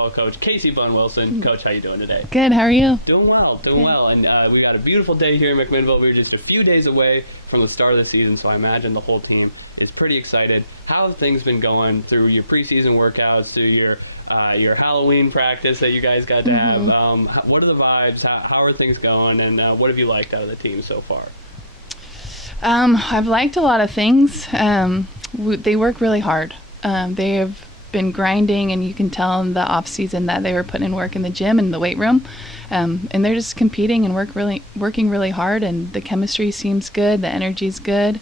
basketball coach, Casey Bunn-Wilson. Coach, how you doing today? Good. How are you? Doing well. And we got a beautiful day here in McMinnville. We're just a few days away from the start of the season, so I imagine the whole team is pretty excited. How have things been going through your preseason workouts, through your Halloween practice that you guys got to have? What are the vibes? How are things going? And what have you liked out of the team so far? I've liked a lot of things. They work really hard. They have been grinding, and you can tell in the off season that they were putting in work in the gym and the weight room, and they're just competing and working really hard. And the chemistry seems good. The energy's good.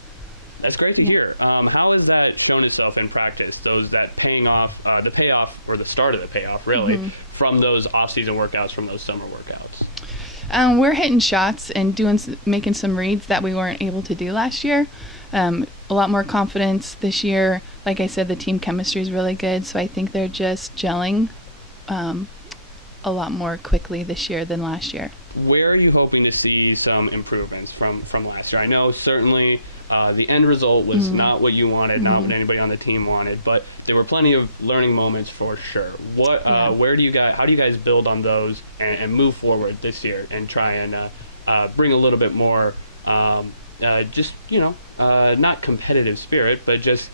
That's great to hear. How has that shown itself in practice? The payoff, or the start of the payoff, really, from those off-season workouts, from those summer workouts? We're hitting shots and making some reads that we weren't able to do last year. A lot more confidence this year. Like I said, the team chemistry is really good, so I think they're just gelling a lot more quickly this year than last year. Where are you hoping to see some improvements from last year? I know certainly the end result was not what you wanted, not what anybody on the team wanted, but there were plenty of learning moments for sure. How do you guys build on those and move forward this year and try and bring a little bit more, not competitive spirit, but just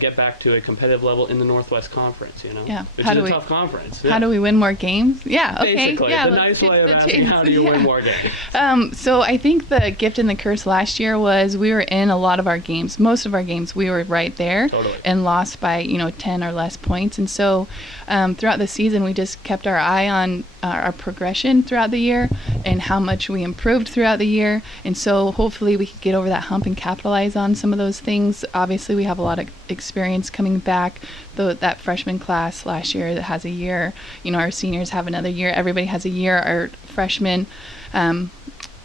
get back to a competitive level in the Northwest Conference, Yeah. Which is a tough conference. How do we win more games? Yeah, okay. Basically, yeah, it's a nice way of asking how do you win more games. So I think the gift and the curse last year was we were in a lot of our games. Most of our games we were right there and lost by 10 or less points. And so throughout the season we just kept our eye on our progression throughout the year and how much we improved throughout the year. And so hopefully we could get over that hump and capitalize on some of those things. Obviously we have a lot of experience coming back. That freshman class last year that has a year, our seniors have another year. Everybody has a year. Our freshmen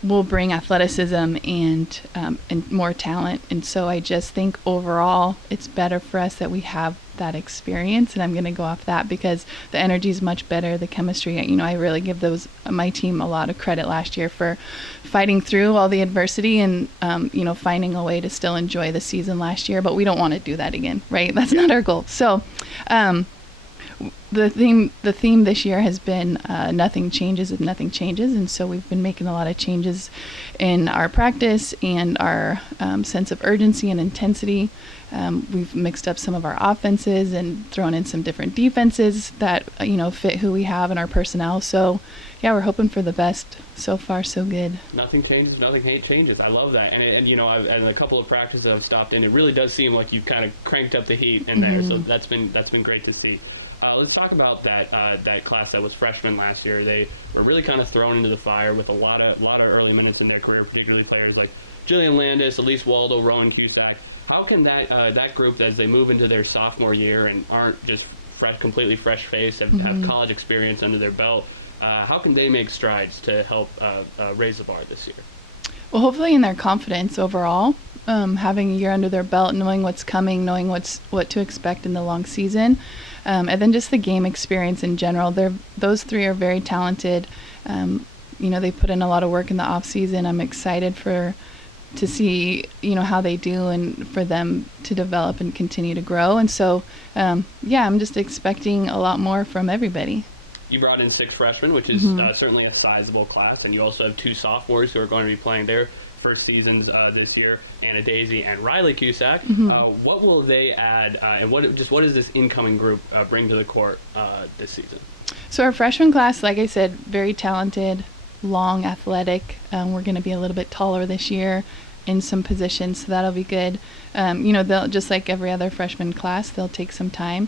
will bring athleticism and more talent. And so I just think overall it's better for us that we have that experience, and I'm going to go off that because the energy is much better. The chemistry, I really give my team a lot of credit last year for fighting through all the adversity and finding a way to still enjoy the season last year. But we don't want to do that again, right? That's not our goal. So the theme this year has been nothing changes if nothing changes, and so we've been making a lot of changes in our practice and our sense of urgency and intensity. We've mixed up some of our offenses and thrown in some different defenses that fit who we have in our personnel. So yeah, we're hoping for the best. So far so good. Nothing changes, nothing changes. I love that. And in a couple of practices I've stopped in, it really does seem like you kind of cranked up the heat in there. So that's been great to see. Let's talk about that class that was freshmen last year. They were really kind of thrown into the fire with a lot of early minutes in their career, particularly players like Jillian Landis, Elise Waldo, Rowan Cusack. How can that group, as they move into their sophomore year and aren't just completely fresh faced, have college experience under their belt, how can they make strides to help raise the bar this year? Well, hopefully in their confidence overall, having a year under their belt, knowing what's coming, knowing what to expect in the long season, and then just the game experience in general. Those three are very talented. They put in a lot of work in the off season. I'm excited to see how they do and for them to develop and continue to grow. And so I'm just expecting a lot more from everybody. You brought in 6 freshmen, which is certainly a sizable class, and you also have 2 sophomores who are going to be playing their first seasons this year, Anna Daisy and Riley Cusack. What will they add, and what does this incoming group bring to the court this season? So our freshman class, like I said, very talented, long, athletic. We're going to be a little bit taller this year in some positions, so that'll be good. They'll, just like every other freshman class, they'll take some time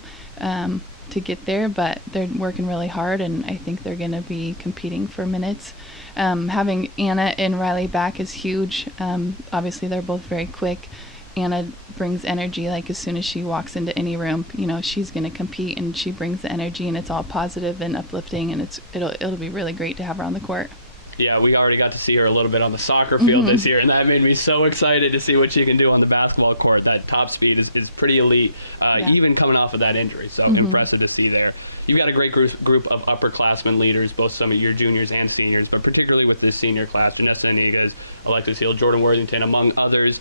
to get there, but they're working really hard, and I think they're going to be competing for minutes. Having Anna and Riley back is huge. Obviously, they're both very quick. Anna brings energy, like as soon as she walks into any room, she's going to compete, and she brings the energy, and it's all positive and uplifting, and it'll be really great to have her on the court. Yeah, we already got to see her a little bit on the soccer field this year, and that made me so excited to see what she can do on the basketball court. That top speed is pretty elite, even coming off of that injury, so impressive to see there. you've got a great group of upperclassmen leaders, both some of your juniors and seniors, but particularly with this senior class, Janessa Inigas, Alexis Hill, Jordan Worthington, among others,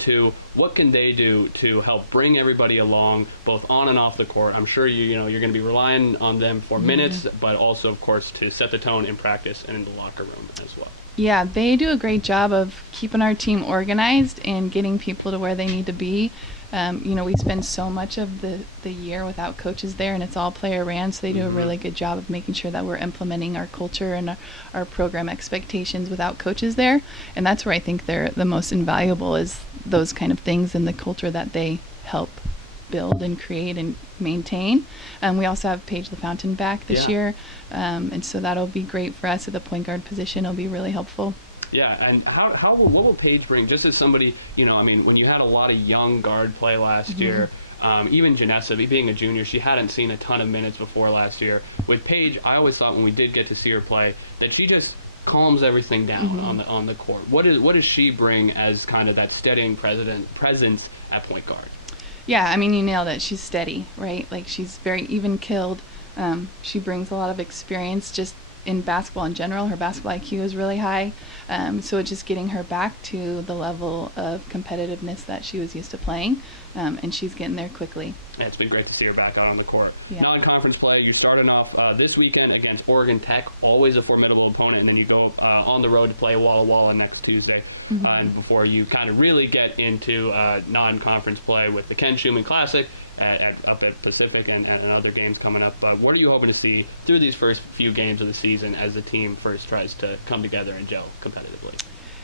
to what can they do to help bring everybody along, both on and off the court? I'm sure you're going to be relying on them for minutes, but also, of course, to set the tone in practice and in the locker room as well. Yeah, they do a great job of keeping our team organized and getting people to where they need to be. We spend so much of the year without coaches there, and it's all player ran, so they do a really good job of making sure that we're implementing our culture and our program expectations without coaches there. And that's where I think they're the most invaluable, is those kind of things and the culture that they help build and create and maintain. We also have Paige LaFountain back this year, and so that'll be great for us at the point guard position. It'll be really helpful. Yeah, and what will Paige bring, just as somebody, when you had a lot of young guard play last year, even Janessa, being a junior, she hadn't seen a ton of minutes before last year. With Paige, I always thought when we did get to see her play that she just calms everything down on the court. What does she bring as kind of that steadying presence at point guard? Yeah, I mean, you nailed it. She's steady, right? Like, she's very even-keeled. She brings a lot of experience just in basketball in general. Her basketball IQ is really high. So it's just getting her back to the level of competitiveness that she was used to playing. And she's getting there quickly. Yeah, it's been great to see her back out on the court. Yeah. Non-conference play, you're starting off this weekend against Oregon Tech, always a formidable opponent, and then you go on the road to play Walla Walla next Tuesday. And before you kind of really get into non-conference play with the Ken Schumann Classic up at Pacific and other games coming up. What are you hoping to see through these first few games of the season as the team first tries to come together and gel competitively?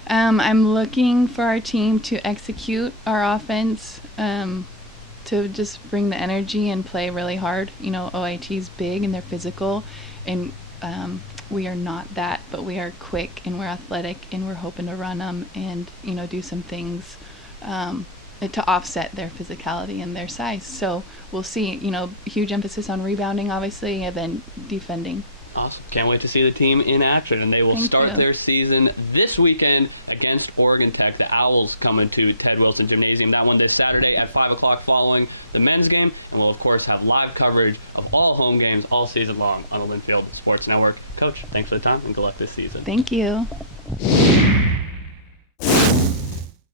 I'm looking for our team to execute our offense, to just bring the energy and play really hard. OIT is big and they're physical, and we are not that, but we are quick and we're athletic, and we're hoping to run them and do some things to offset their physicality and their size. So we'll see. Huge emphasis on rebounding, obviously, and then defending. Awesome. Can't wait to see the team in action, and they will start their season this weekend against Oregon Tech. The Owls coming to Ted Wilson Gymnasium. That one this Saturday at 5 o'clock following the men's game, and we'll, of course, have live coverage of all home games all season long on the Linfield Sports Network. Coach, thanks for the time, and good luck this season. Thank you.